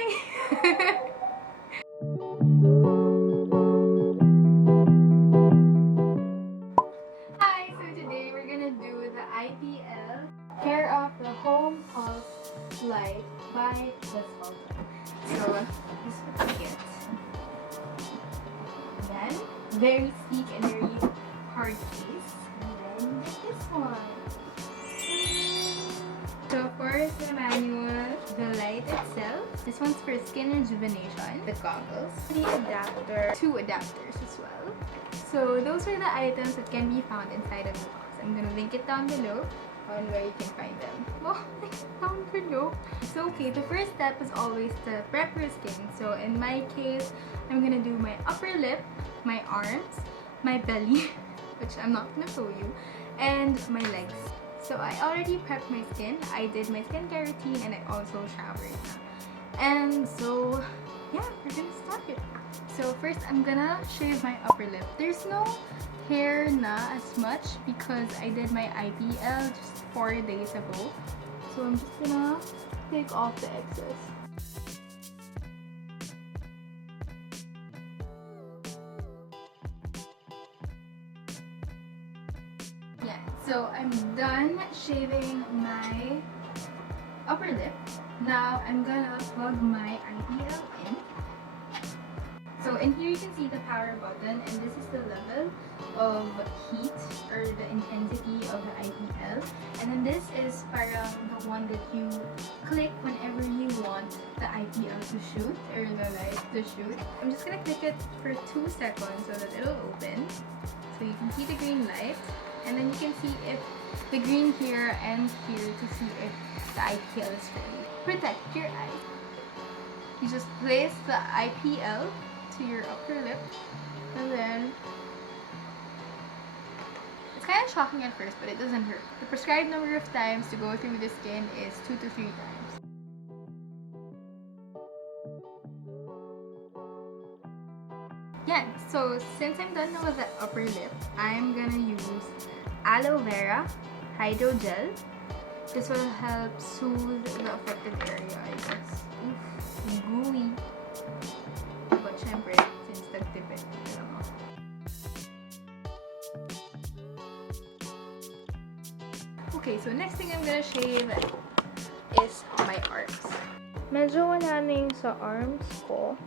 Hi! Hi, so today we're gonna do the IPL Care of the Home Pulse Light by Lescolton. So this would be it. Then very sleek and very hard case. And then this one. So for the manual, the light itself, this one's for skin rejuvenation, the goggles, the adapter, 2 adapters as well. So those are the items that can be found inside of the box. I'm gonna link it down below on where you can find them. Oh, down below. So okay, the first step is always to prep your skin. So in my case, I'm gonna do my upper lip, my arms, my belly, which I'm not gonna show you, and my legs. So I already prepped my skin. I did my skincare routine and I also showered. And so yeah, we're gonna start it. So first I'm gonna shave my upper lip. There's no hair na as much because I did my IPL just 4 days ago. So I'm just gonna take off the excess. Yeah, so I'm done shaving my upper lip. Now I'm gonna plug my IPL in. So in here you can see the power button, and this is the level of heat or the intensity of the IPL. And then this is parang the one that you click whenever you want the IPL to shoot or the light to shoot. I'm just gonna click it for 2 seconds so that it'll open. So you can see the green light, and then you can see if the green here and here to see if the IPL is ready. Protect your eye. You just place the IPL to your upper lip, and then it's kind of shocking at first, but it doesn't hurt. The prescribed number of times to go through the skin is 2 to 3 times. Yeah, so since I'm done with the upper lip, I'm gonna use aloe vera hydrogel. This will help soothe the affected area, I guess. Oof, gooey. But syempre, since nagtipid, alam mo. Okay, so next thing I'm gonna shave is my arms. Medyo wala na yung sa arms ko,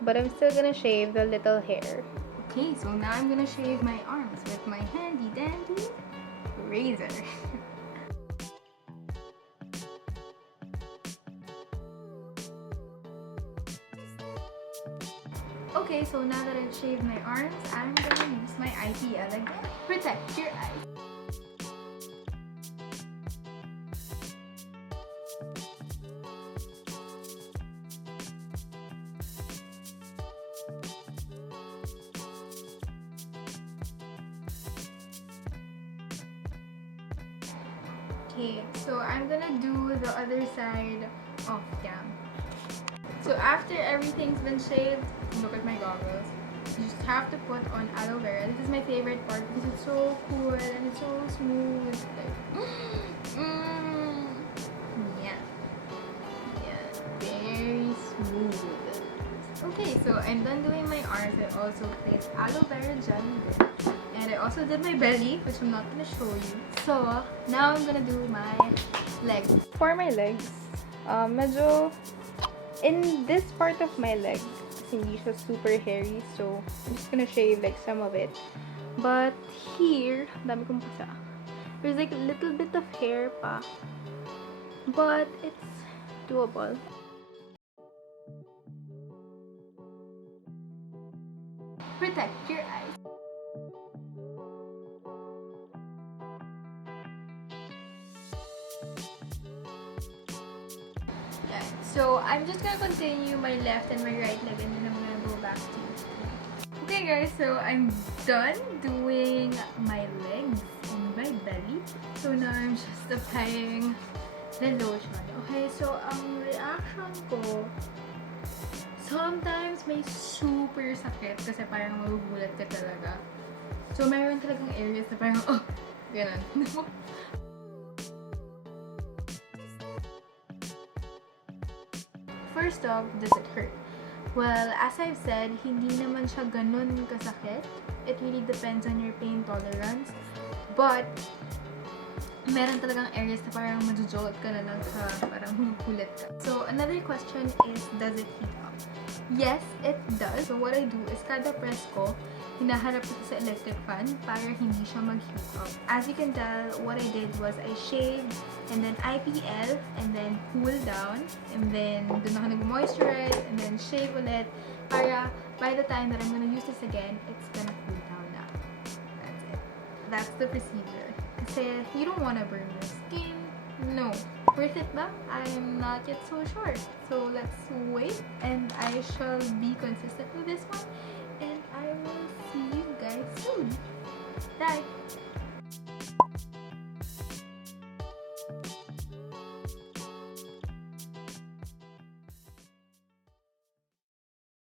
but I'm still gonna shave the little hair. Okay, so now I'm gonna shave my arms with my handy dandy razor. Okay, so now that I've shaved my arms, I'm gonna use my IPL again. Protect your eyes. Okay, so I'm gonna do the other side off cam. So after everything's been shaved, look at my goggles. You just have to put on aloe vera. This is my favorite part because it's so cool and it's so smooth. Like, yeah, very smooth. Okay, so I'm done doing my arms. I also placed aloe vera gel there. And I also did my belly, which I'm not gonna show you. So now I'm gonna do my legs. For my legs, medyo in this part of my leg, hindi siya super hairy, so I'm just gonna shave like some of it. But here, dami kong pasa. There's like a little bit of hair pa, but it's doable. Protect your eyes. So I'm just gonna continue my left and my right leg, and then I'm gonna go back to you. Okay guys, so I'm done doing my legs and my belly. So now I'm just applying the lotion. Okay, so ang reaction ko, sometimes may super sakit kasi parang magugulat ka talaga. So mayroon talagang areas na parang, oh, ganun. first off, does it hurt? Well, as I've said, hindi naman siya ganun kasakit. It really depends on your pain tolerance. But, meron talagang areas na parang majujolot ka na lang sa parang humukulit ka. So, another question is, does it heat up? Yes, it does. So, what I do is kada press ko, hinaharap ito sa electric fan para hindi siya mag-heat up. As you can tell, what I did was I shaved and then IPL and then cool down and then dun ako nag-moisturize and then shave ulit para by the time that I'm gonna use this again, it's gonna cool down na. That's it. That's the procedure. Kasi you don't wanna burn your skin. No. Worth it ba? I'm not yet so sure. So let's wait and I shall be consistent with this one and I will see you guys soon. Bye!